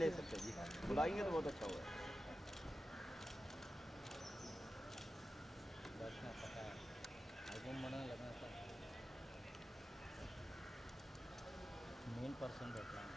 ले सकते हैं जी, बुलाएंगे तो बहुत अच्छा होगा। पता है album बनाने लगना था मेन पर्सन बैठना है।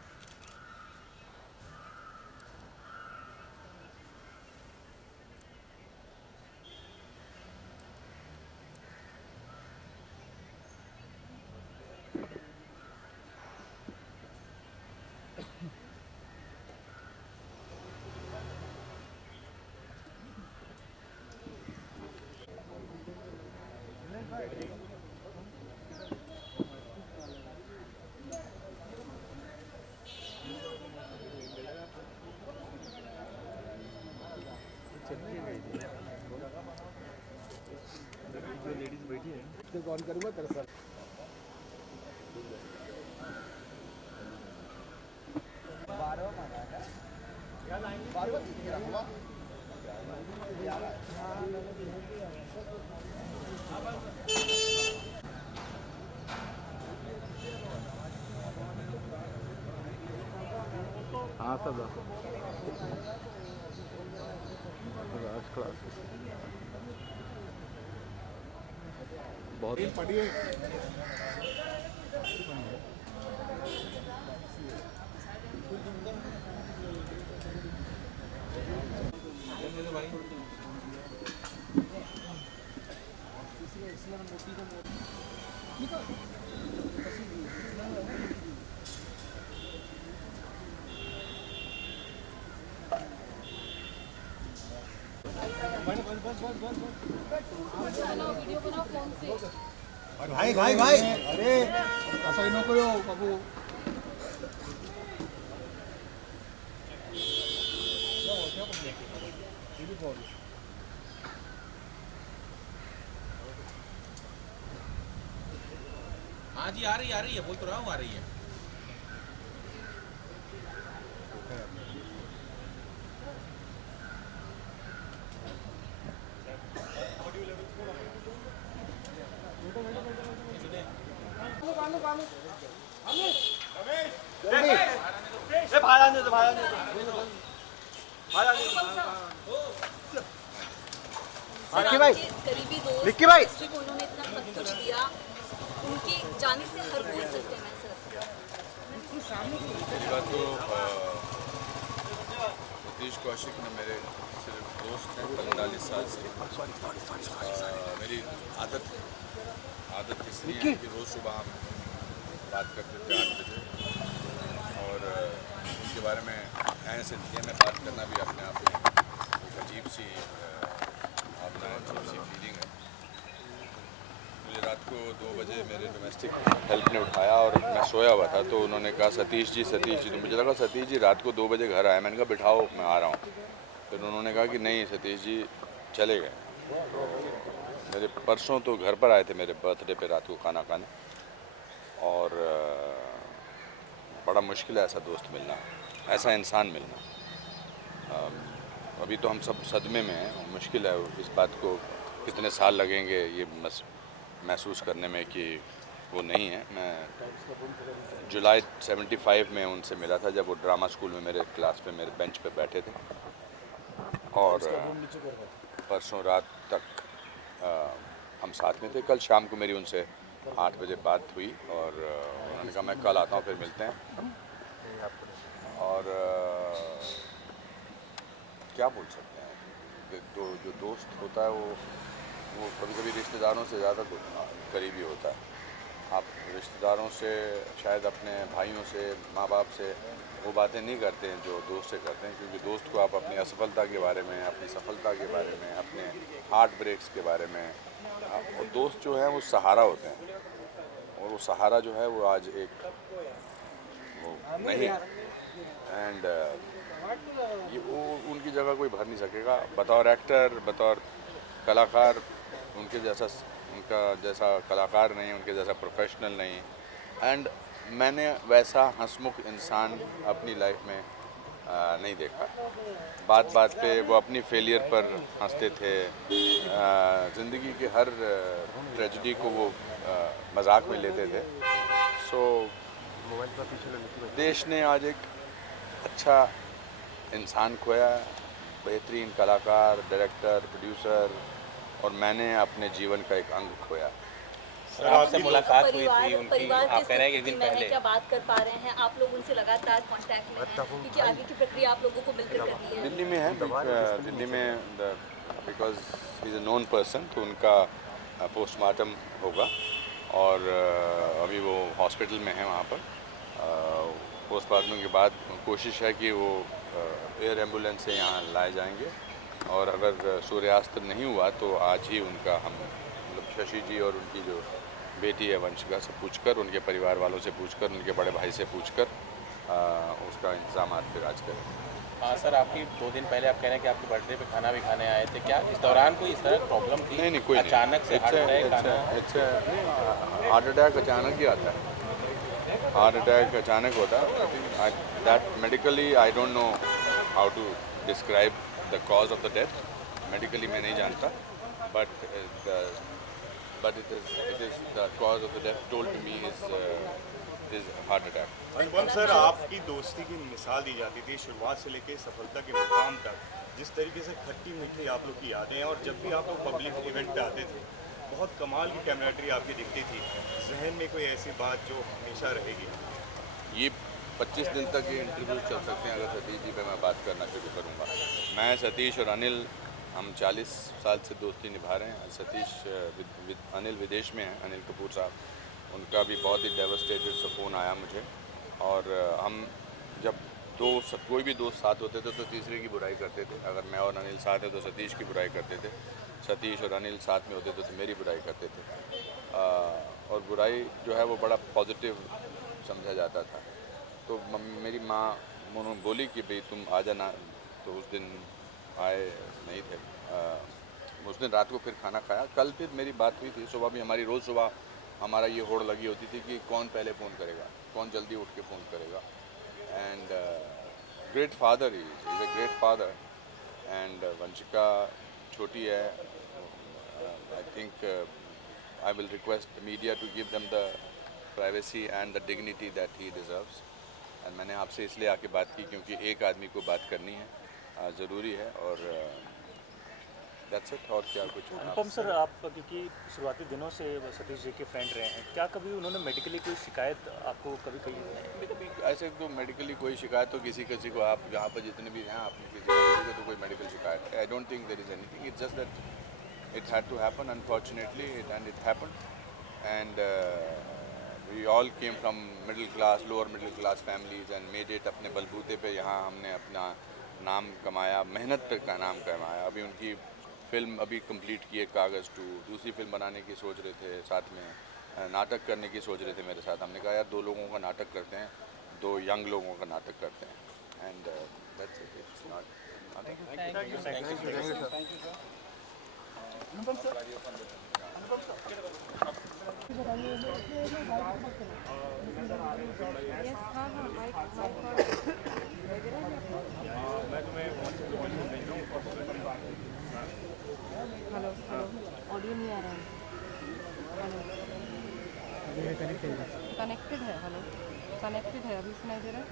जो लेडीज बैठी है तो कौन करूँगा तेरे सर हाँ सब राज क्लास बहुत पढ़िए भाई भाई भाई अरे ऐसा नको करो बाबू हाँ जी आ रही है बोल तो रहा हूँ आ रही है। विक्की भाई करीबी दोस्त विक्की भाई हिस्ट्री को उन्होंने इतना सब कुछ दिया, उनके जाने से हर कोई सत्य में ऐसा लगता है। पहली बात तो सतीश कौशिक ने मेरे सिर्फ दोस्त हैं 45 साल से। मेरी आदत इसलिए है कि रोज़ सुबह हम बात करते थे 8 बजे और उनके बारे में ऐसे में बात करना भी अपने आप में एक अजीब सी फीलिंग है। मुझे रात को 2 बजे मेरे डोमेस्टिक हेल्प ने उठाया और मैं सोया हुआ था तो उन्होंने कहा सतीश जी तो मुझे लगा सतीश जी रात को 2 बजे घर आए। मैंने कहा बिठाओ मैं आ रहा हूँ। फिर उन्होंने कहा कि नहीं सतीश जी चले गए। मेरे परसों तो घर पर आए थे मेरे बर्थडे पे रात को खाना खाने और बड़ा मुश्किल है ऐसा दोस्त मिलना, ऐसा इंसान मिलना। अभी तो हम सब सदमे में हैं, मुश्किल है इस बात को कितने साल लगेंगे ये महसूस करने में कि वो नहीं है। मैं जुलाई 75 में उनसे मिला था जब वो ड्रामा स्कूल में मेरे क्लास पे मेरे बेंच पे बैठे थे और परसों रात तक हम साथ में थे। कल शाम को मेरी उनसे 8 बजे बात हुई और उन्होंने कहा मैं कल आता हूँ फिर मिलते हैं। और क्या बोल सकते हैं तो जो दोस्त होता है वो कभी कभी रिश्तेदारों से ज़्यादा करीबी होता है। आप रिश्तेदारों से शायद अपने भाइयों से माँ बाप से वो बातें नहीं करते हैं जो दोस्त से करते हैं, क्योंकि दोस्त को आप अपनी असफलता के बारे में, अपनी सफलता के बारे में, अपने हार्ट ब्रेक्स के बारे में, और दोस्त जो हैं वो सहारा होते हैं और वो सहारा जो है वो आज एक वो नहीं है। एंड ये वो उनकी जगह कोई भर नहीं सकेगा बतौर एक्टर, बतौर कलाकार। उनका जैसा कलाकार नहीं, उनके जैसा प्रोफेशनल नहीं। एंड मैंने वैसा हंसमुख इंसान अपनी लाइफ में नहीं देखा। बात बात पे वो अपनी फेलियर पर हंसते थे, ज़िंदगी के हर ट्रेजेडी को वो मजाक में लेते थे। सो देश ने आज एक अच्छा इंसान खोया, बेहतरीन कलाकार, डायरेक्टर, प्रोड्यूसर, और मैंने अपने जीवन का एक अंग खोया। सर आपसे मुलाकात हुई परिवार थी उनकी, परिवार आप किस कह रहे हैं कि एक स्थिति दिन में है, पहले क्या बात कर पा रहे हैं आप लोग उनसे लगातार कांटेक्ट में हैं क्योंकि आगे की प्रक्रिया आप लोगों को मिलकर करनी है। दिल्ली में है, दिल्ली में because he is a known person, तो उनका पोस्टमार्टम होगा और अभी वो हॉस्पिटल में है वहाँ पर। पोस्टमार्टम के बाद कोशिश है कि वो एयर एम्बुलेंस से यहाँ लाए जाएंगे, और अगर सूर्यास्त नहीं हुआ तो आज ही उनका हम मतलब शशि जी और उनकी जो बेटी है वंशिका से पूछकर, उनके परिवार वालों से पूछकर, उनके बड़े भाई से पूछकर उसका इंतजाम फिर आज करें। हाँ सर, आपकी 2 दिन पहले आप कह रहे हैं कि आपके बर्थडे पे खाना भी खाने आए थे, क्या इस दौरान कोई इस तरह की प्रॉब्लम थी? नहीं कोई अचानक से हार्ट अटैक आना? हार्ट अटैक अचानक ही आता है, हार्ट अटैक अचानक होता है। That medically I don't know how to describe the cause of the death, medically मैं नहीं जानता, but it is the cause of the death told to me is heart attack. Anupam sir, आपकी दोस्ती की मिसाल दी जाती थी शुरुआत से लेकर सफलता के मुकाम तक, जिस तरीके से खट्टी मीठी आप लोग की यादें हैं, और जब भी आप लोग पब्लिक इवेंट पे आते थे बहुत कमाल की कैमराट्री आपकी दिखती थी। जहन में कोई ऐसी बात जो हमेशा रहेगी? ये 25 दिन तक ये इंटरव्यू चल सकते हैं अगर सतीश जी पे मैं बात करना शुरू करूँगा। मैं, सतीश और अनिल, हम 40 साल से दोस्ती निभा रहे हैं। सतीश अनिल विदेश में हैं, अनिल कपूर साहब, उनका भी बहुत ही डेवस्टेटेड सा फ़ोन आया मुझे, और हम जब कोई भी दोस्त साथ होते थे तो तीसरे की बुराई करते थे। अगर मैं और अनिल साथ हैं तो सतीश की बुराई करते थे, सतीश और अनिल साथ में होते थे तो मेरी बुराई करते थे, और बुराई जो है वो बड़ा पॉजिटिव समझा जाता था। तो मेरी माँ बोली कि भाई तुम आ जाना, तो उस दिन आए नहीं थे। उस दिन रात को फिर खाना खाया। कल फिर मेरी बात हुई थी, सुबह भी हमारी रोज़ सुबह हमारा ये होड़ लगी होती थी कि कौन पहले फ़ोन करेगा, कौन जल्दी उठ के फ़ोन करेगा। And great father, is a great father. And Vanshika छोटी है, I think I will request media to give them the privacy and the dignity that he deserves. And मैंने आपसे इसलिए आके बात की क्योंकि एक आदमी को बात करनी है, ज़रूरी है, और दैट्स इट। और क्या कुछ? अनुपम सर, आप क्योंकि शुरुआती दिनों से सतीश जी के फ्रेंड रहे हैं, क्या कभी उन्होंने मेडिकली कोई शिकायत आपको कभी कही? कभी ऐसे तो मेडिकली कोई शिकायत तो किसी को, आप यहाँ पर जितने भी हैं, आपने किसी को तो कोई मेडिकल शिकायत है? I don't think there is anything, it's just that it had to happen unfortunately, and it happen. And we all came from middle class, lower middle class families, and made it अपने बलबूते पे। यहाँ हमने अपना नाम कमाया, मेहनत का नाम कमाया। अभी उनकी फिल्म अभी कंप्लीट की है, कागज़ 2, दूसरी फिल्म बनाने की सोच रहे थे, साथ में नाटक करने की सोच रहे थे मेरे साथ। हमने कहा यार 2 लोगों का नाटक करते हैं, 2 यंग लोगों का नाटक करते हैं। And that's it, it's not hello audio नहीं आ रहा है। हेलो कनेक्टेड है। हेलो कनेक्टेड है, अभी सुनाई दे रहा है?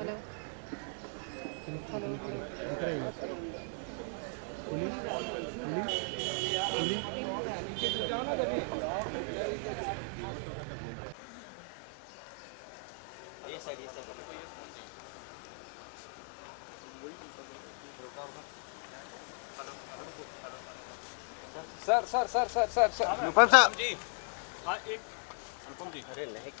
हेलो सर अनुपम साहब जी, हाँ एक अनुपम जी, अरे नहीं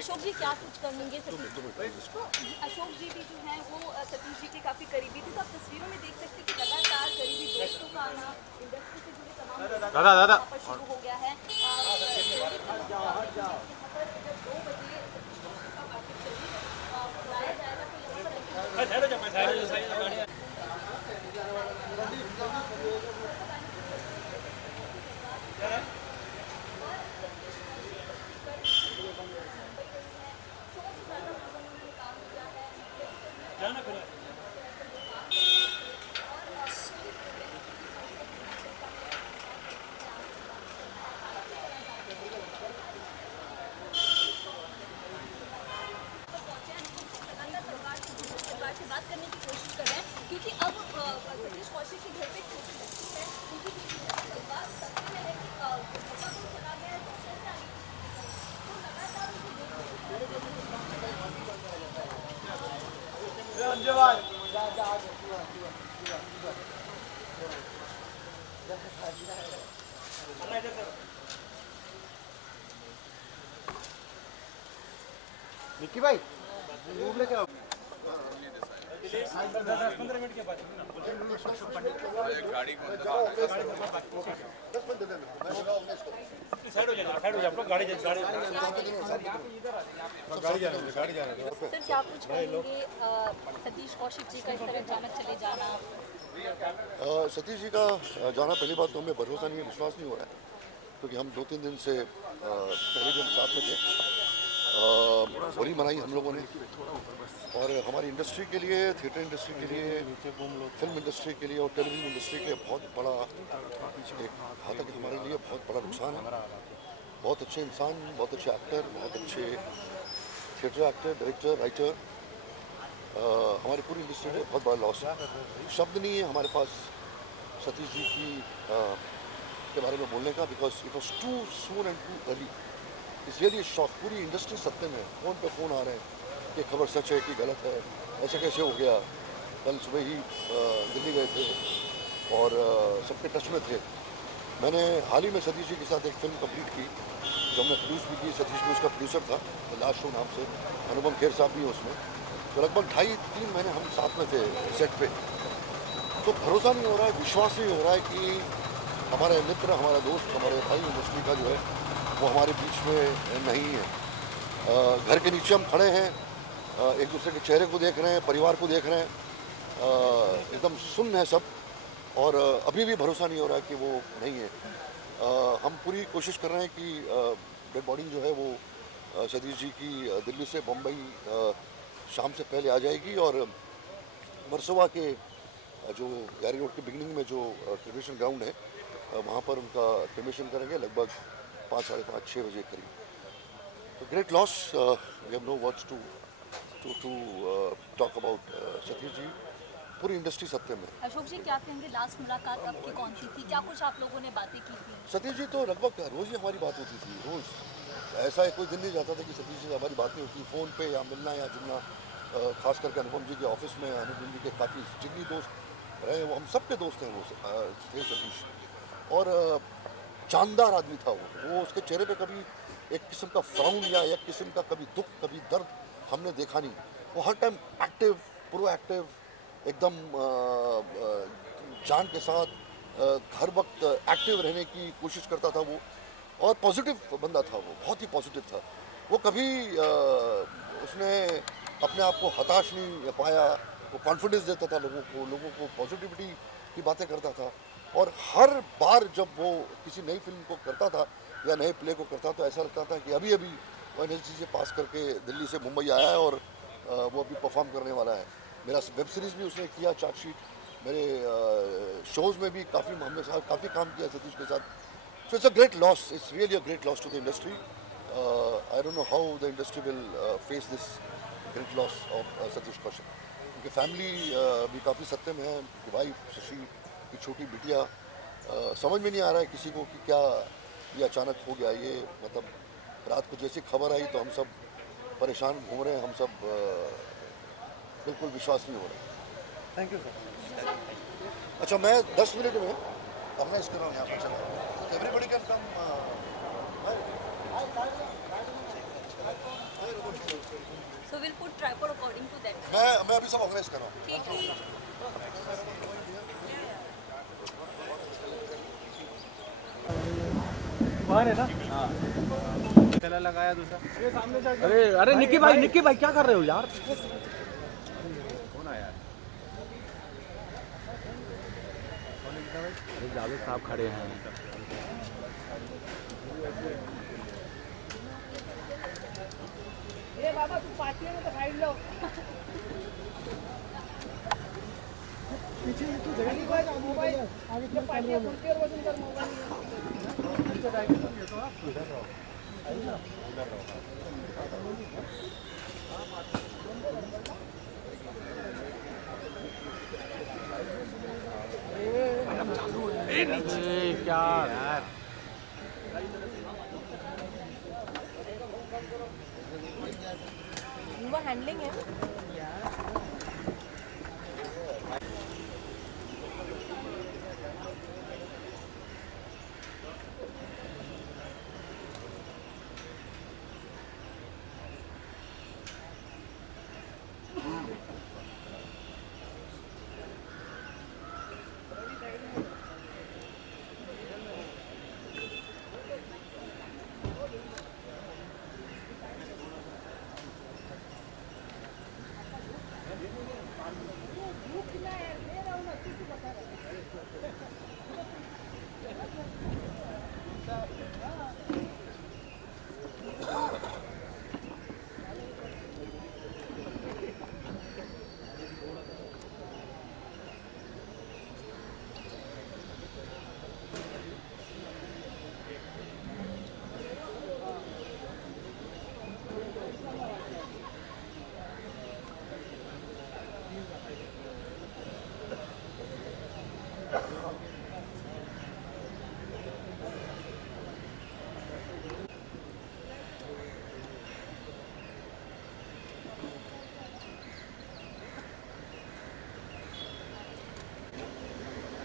अशोक जी क्या कुछ कहेंगे सतीश अशोक जी भी जो है वो सतीश जी के काफी करीबी थे, तो आप तस्वीरों में देख सकते हैं कि लगातार करीबी दोस्तों का आना, इंडस्ट्री से जुड़े तमाम दादा शुरू हो गया है। बात करने की कोशिश कर रहे हैं क्योंकि अब सतीश कौशिक के घर पे छोटी बच्ची है, उनकी बीवी तलवार सत्य में है कि धक्का को चला गया है तो कैसे आई, तो लगातार निक्की भाई रूम लेके आओ। गाड़ी सर क्या कुछ कहेंगे सतीश कौशिक जी का इस तरह अचानक चले जाना? सतीश जी का जाना पहली बात तो हमें भरोसा नहीं है, विश्वास नहीं हो रहा है, क्योंकि हम 2-3 दिन से पहले दिन साथ में थे। होली मनाई हम लोगों ने, और हमारी इंडस्ट्री के लिए, थिएटर इंडस्ट्री के लिए, फिल्म इंडस्ट्री के लिए और टेलीविज़न इंडस्ट्री के लिए बहुत बड़ा एक हाथक हमारे लिए बहुत बड़ा नुकसान है। बहुत अच्छे इंसान, बहुत अच्छे एक्टर, बहुत अच्छे थिएटर एक्टर, डायरेक्टर, राइटर, हमारी पूरी इंडस्ट्री में बहुत बड़ा लॉस है। शब्द नहीं है हमारे पास सतीश जी की के बारे में बोलने का, because it was too soon and too early. इस रियली शॉक, पूरी इंडस्ट्री सत्य में, फ़ोन पे फ़ोन आ रहे हैं कि खबर सच है कि गलत है, ऐसे कैसे हो गया। कल सुबह ही दिल्ली गए थे और सबके टच में थे। मैंने हाल ही में सतीश जी के साथ एक फिल्म कंप्लीट की जो हमने प्रोड्यूस भी की। सतीश भी उसका प्रोड्यूसर था, लास्ट शो नाम से। अनुपम खेर साहब भी उसमें। तो लगभग 2.5-3 महीने हम साथ में थे सेट पे। तो भरोसा नहीं हो रहा है, विश्वास नहीं हो रहा है कि हमारे मित्र, हमारा दोस्त, हमारे भाई इंडस्ट्री का जो है वो हमारे बीच में नहीं है। घर के नीचे हम खड़े हैं, एक दूसरे के चेहरे को देख रहे हैं, परिवार को देख रहे हैं, एकदम सुन्न है सब, और अभी भी भरोसा नहीं हो रहा है कि वो नहीं है। हम पूरी कोशिश कर रहे हैं कि डेड बॉडी जो है वो सतीश जी की दिल्ली से बम्बई शाम से पहले आ जाएगी, और वर्सोवा के जो गैरी रोड के बिगनिंग में जो क्रिमेशन ग्राउंड है वहाँ पर उनका क्रिमेशन करेंगे लगभग 5, साढ़े 5, 6 बजे करीब। तो great loss, we have no words to talk about Satish ji. पूरी इंडस्ट्री सत्य में। अशोक जी क्या कहेंगे, लास्ट मुलाकात आपकी कौन सी थी, क्या कुछ आप लोगों ने बातें की थी? सतीश जी तो लगभग रोज़ ही हमारी बात होती थी, रोज़। ऐसा कोई दिन नहीं जाता था कि सतीश जी से हमारी बात नहीं होती, फ़ोन पे या मिलना या जुलना। खास करके अनुपम जी के ऑफिस में अनुपम जी के काफ़ी जिगरी दोस्त रहे, वो हम सब के दोस्त हैं वो थे सतीश। और जानदार आदमी था वो उसके चेहरे पे कभी एक किस्म का फ्राउन या एक किस्म का कभी दुख, कभी दर्द हमने देखा नहीं। वो हर टाइम एक्टिव, प्रोएक्टिव, एकदम जान के साथ हर वक्त एक्टिव रहने की कोशिश करता था वो, और पॉजिटिव बंदा था वो, बहुत ही पॉजिटिव था वो। कभी उसने अपने आप को हताश नहीं पाया, वो कॉन्फिडेंस देता था लोगों को पॉजिटिविटी की बातें करता था। और हर बार जब वो किसी नई फिल्म को करता था या नए प्ले को करता तो ऐसा लगता था कि अभी वो NSG से पास करके दिल्ली से मुंबई आया है और वो अभी परफॉर्म करने वाला है। मेरा वेब सीरीज़ भी उसने किया, चार्जशीट, मेरे शोज़ में भी हमने काफ़ी काम किया सतीश के साथ। So it's a great loss, it's really a great loss to the industry. I don't know how the industry will face this great loss of Satish Kaushik. उनकी फैमिली भी काफ़ी सत्य में है, उनकी वाइफ शशि की छोटी बिटिया। समझ में नहीं आ रहा है किसी को कि क्या ये अचानक हो गया। ये मतलब रात को जैसी खबर आई तो हम सब परेशान घूम रहे हैं, हम सब बिल्कुल विश्वास नहीं हो रहा। Thank you sir. अच्छा, मैं 10 मिनट में ऑर्गेनाइज कर रहा हूँ यहाँ पर, चला everybody can come. So we'll put tripod according to that. मैं अभी सब ऑर्गेनाइज कर रहा हूँ. ठीक है. बाहर है ना. चला लगाया दूसरा. अरे अरे निक्की भाई क्या कर रहे हो यार. कौन आया है? अरे जावेद साहब खड़े हैं. बाबा तू पार्टी में तो साइड लो. पीछे तू जगह नहीं पाएगा मोबाइल आगे के पार्टी खुलती और वजन कर मोबाइल. क्या यार. वो हैंडलिंग है.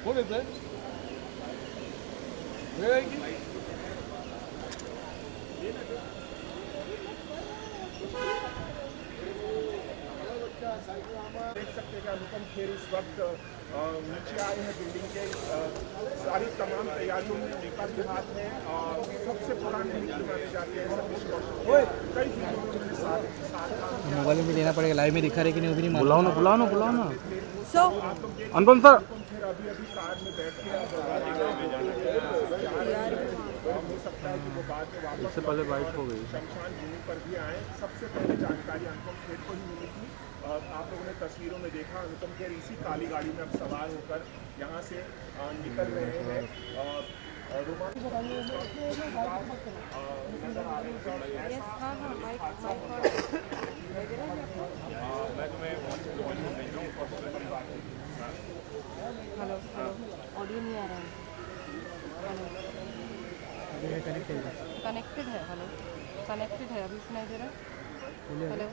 What is it? Where is it? देख सकते हैं कि अनुपम खेर इस वक्त नीचे आए हैं बिल्डिंग के. सारी तमाम तैयारियों में नेता के हाथ में सबसे पुराने मित्र माने जाते हैं सतीश कौशिक. कई फिल्मों में साथ मोबाइल में लेना पड़ेगा. लाइव में दिखा रहे कि नहीं वो भी नहीं. बुलाओ ना. सो अनुपम सर अभी कार में बैठ के हो सकता है कि वो बाद में वापस इससे पहले बाइक हो गई. शमशान भूमि पर भी आए. सबसे पहले जानकारी अनुपम खेर को ही मिली थी. आप लोगों ने तस्वीरों में देखा अनुपम खेर इसी काली गाड़ी में अब सवार होकर यहाँ से निकल रहे हैं. नजर आ रहे हैं. मैं तुम्हें हेलो ऑडियो नहीं आ रहा है. कनेक्टेड है. हेलो कनेक्टेड है. अभी सुनाई दे रहा है. हेलो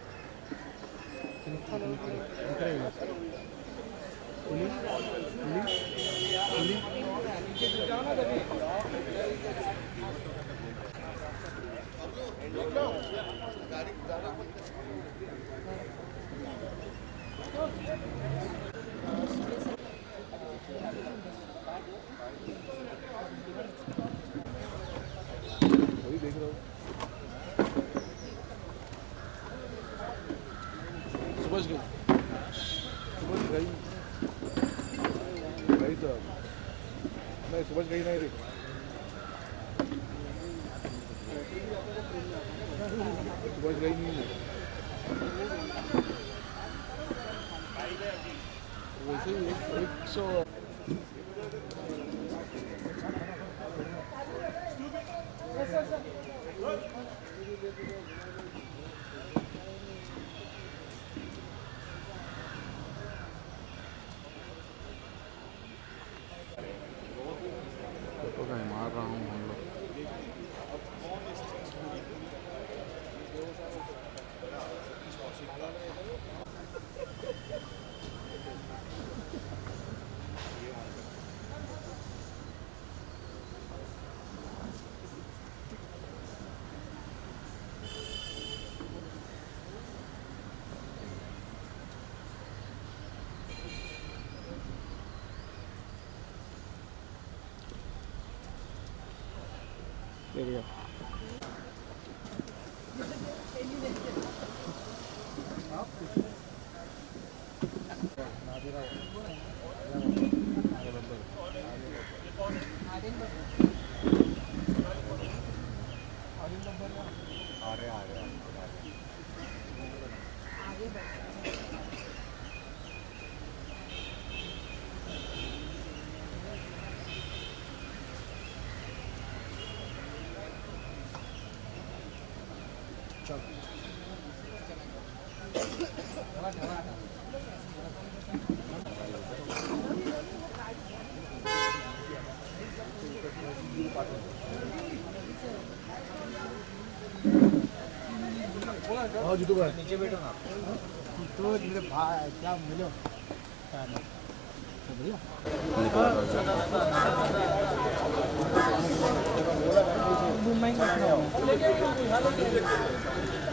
सुबह गई नहीं. सुबह गई नहीं. वैसे ही 100 मार रहा हूँ हम लोग.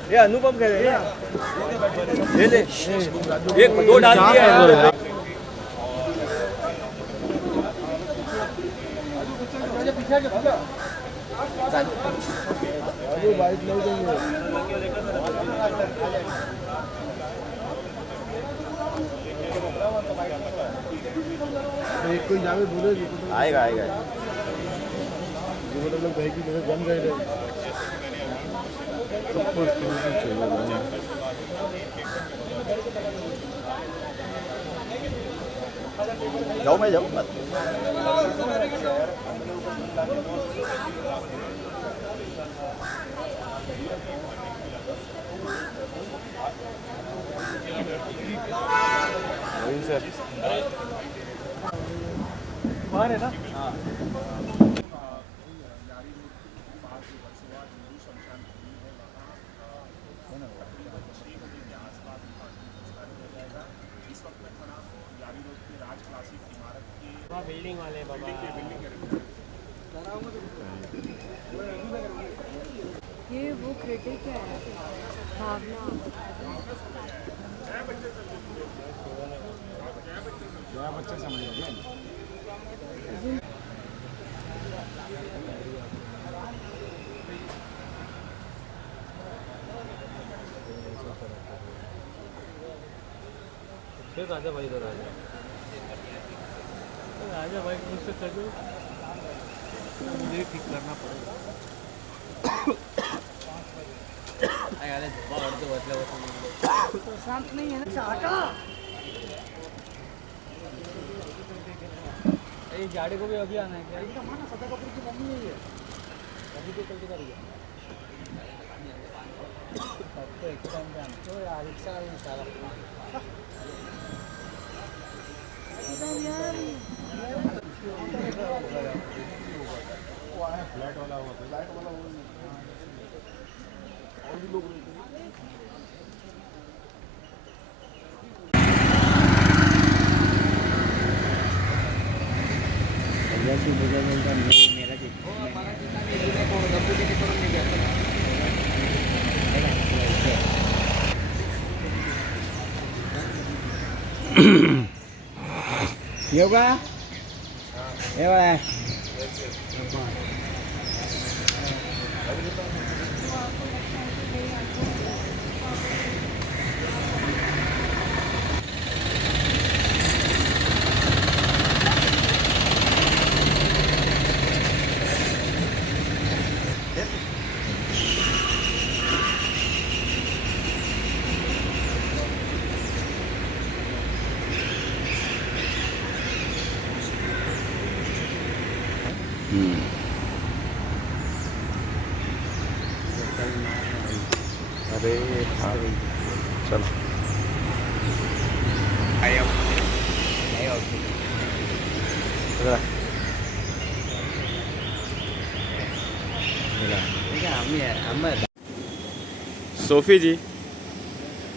ये अनुपम कह रहे हैं ले ले एक दो डाल दिया है आएगा आएगा जाओ मैं जाऊँ सर बाहर है ना हाँ बिल्डिंग वाले ये वो क्रिटिक है भावना बच्चे समझ गए आजा भाई इधर आजा भाई मुझसे कर दो मुझे ठीक करना पड़ेगा तो शांत नहीं है ना हटा ये गाड़ी को भी अभी आना है क्या इसका माना सदा कपूर की मम्मी है ये अभी तो चलती कर रही है सबको एक टाइम पे आना तो यार रिक्शा वाली सारा फ्लैट वाला हुआ और भी लोग योगा ये वाला है अरे हाँ चलो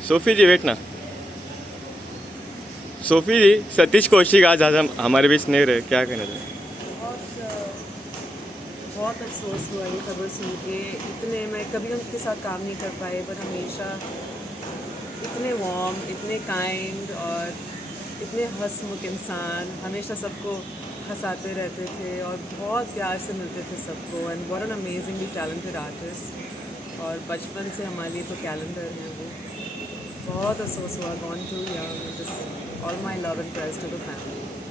सोफी जी वेट ना सोफी जी सतीश कौशिक आज हमारे बीच नहीं रहे क्या कहना चाहिए बहुत अफसोस हुआ ये खबर सुन के इतने मैं कभी उनके साथ काम नहीं कर पाए पर हमेशा इतने वार्म इतने काइंड और इतने हंसमुख इंसान हमेशा सबको हंसाते रहते थे और बहुत प्यार से मिलते थे सबको and what an amazingly talented artist और बचपन से हमारे लिए तो कैलेंडर हैं वो बहुत अफसोस हुआ gone too young all my love and prayers to the family